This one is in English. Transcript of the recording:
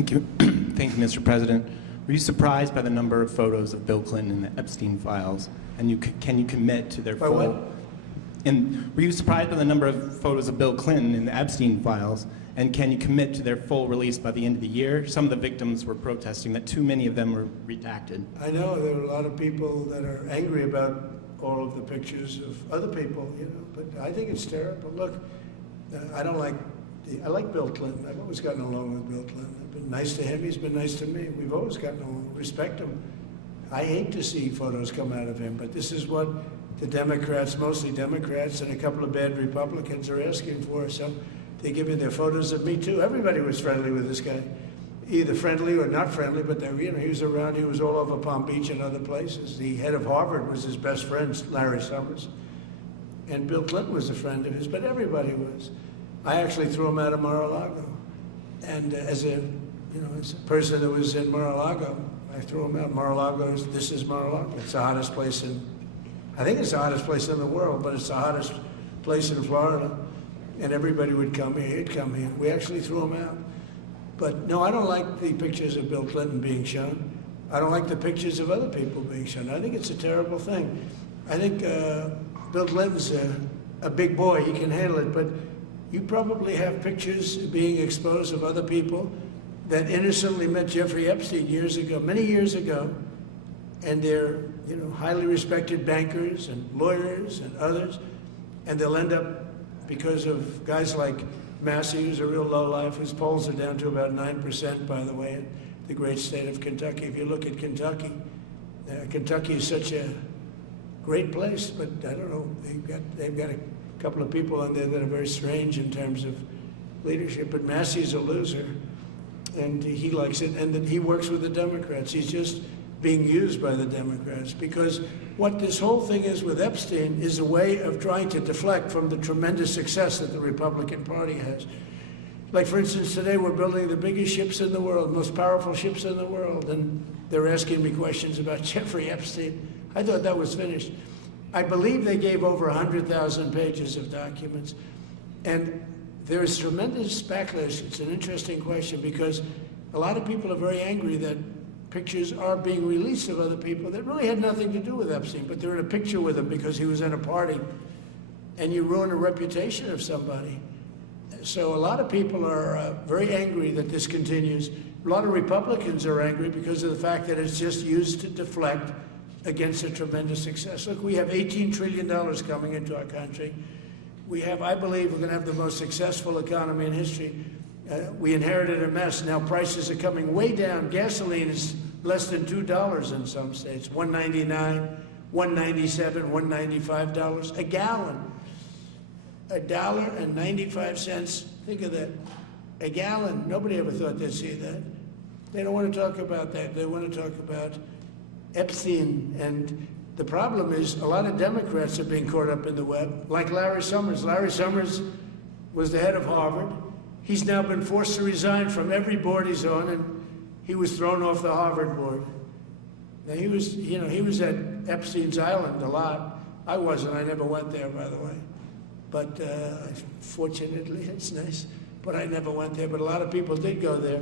Thank you. Thank you, Mr. President. Were you surprised by the number of photos of Bill Clinton in the Epstein files? And can you commit to their By full... what? And were you surprised by the number of photos of Bill Clinton in the Epstein files? And can you commit to their full release by the end of the year? Some of the victims were protesting that too many of them were redacted. I know there are a lot of people that are angry about all of the pictures of other people, but I think it's terrible. Look, I like Bill Clinton. I've always gotten along with Bill Clinton. I've been nice to him. He's been nice to me. We've always gotten along. Respect him. I hate to see photos come out of him, but this is what the Democrats, mostly Democrats, and a couple of bad Republicans are asking for. So they give you their photos of me too. Everybody was friendly with this guy, either friendly or not friendly. But he was around. He was all over Palm Beach and other places. The head of Harvard was his best friend, Larry Summers, and Bill Clinton was a friend of his. But everybody was. I actually threw him out of Mar-a-Lago, and as a person that was in Mar-a-Lago, I threw him out. Mar-a-Lago, this is Mar-a-Lago. It's the hottest place I think it's the hottest place in the world, but it's the hottest place in Florida. And everybody would come here, he'd come here. We actually threw him out. But no, I don't like the pictures of Bill Clinton being shown. I don't like the pictures of other people being shown. I think it's a terrible thing. I think Bill Clinton's a big boy, he can handle it, but you probably have pictures being exposed of other people that innocently met Jeffrey Epstein years ago, many years ago, and they're highly respected bankers and lawyers and others, and they'll end up, because of guys like Massey, who's a real lowlife, whose polls are down to about 9%, by the way, in the great state of Kentucky. If you look at Kentucky, Kentucky is such a great place, but I don't know, they've got a couple of people on there that are very strange in terms of leadership, but Massey's a loser, and he likes it, and he works with the Democrats. He's just being used by the Democrats, because what this whole thing is with Epstein is a way of trying to deflect from the tremendous success that the Republican Party has. Like, for instance, today we're building the biggest ships in the world, most powerful ships in the world, and they're asking me questions about Jeffrey Epstein. I thought that was finished. I believe they gave over 100,000 pages of documents, and there is tremendous backlash. It's an interesting question, because a lot of people are very angry that pictures are being released of other people that really had nothing to do with Epstein, but they're in a picture with him because he was at a party, and you ruin a reputation of somebody. So a lot of people are very angry that this continues. A lot of Republicans are angry because of the fact that it's just used to deflect against a tremendous success. Look, we have $18 trillion coming into our country. We have, I believe, we're going to have the most successful economy in history. We inherited a mess. Now prices are coming way down. Gasoline is less than $2 in some states. $1.99, $1.97, $1.95 a gallon. $1.95. Think of that. A gallon. Nobody ever thought they'd see that. They don't want to talk about that. They want to talk about Epstein. And the problem is a lot of Democrats are being caught up in the web, like Larry Summers. Larry Summers was the head of Harvard. He's now been forced to resign from every board he's on, and he was thrown off the Harvard board. Now he was at Epstein's Island a lot. I wasn't. I never went there, by the way. But fortunately, it's nice. But I never went there. But a lot of people did go there.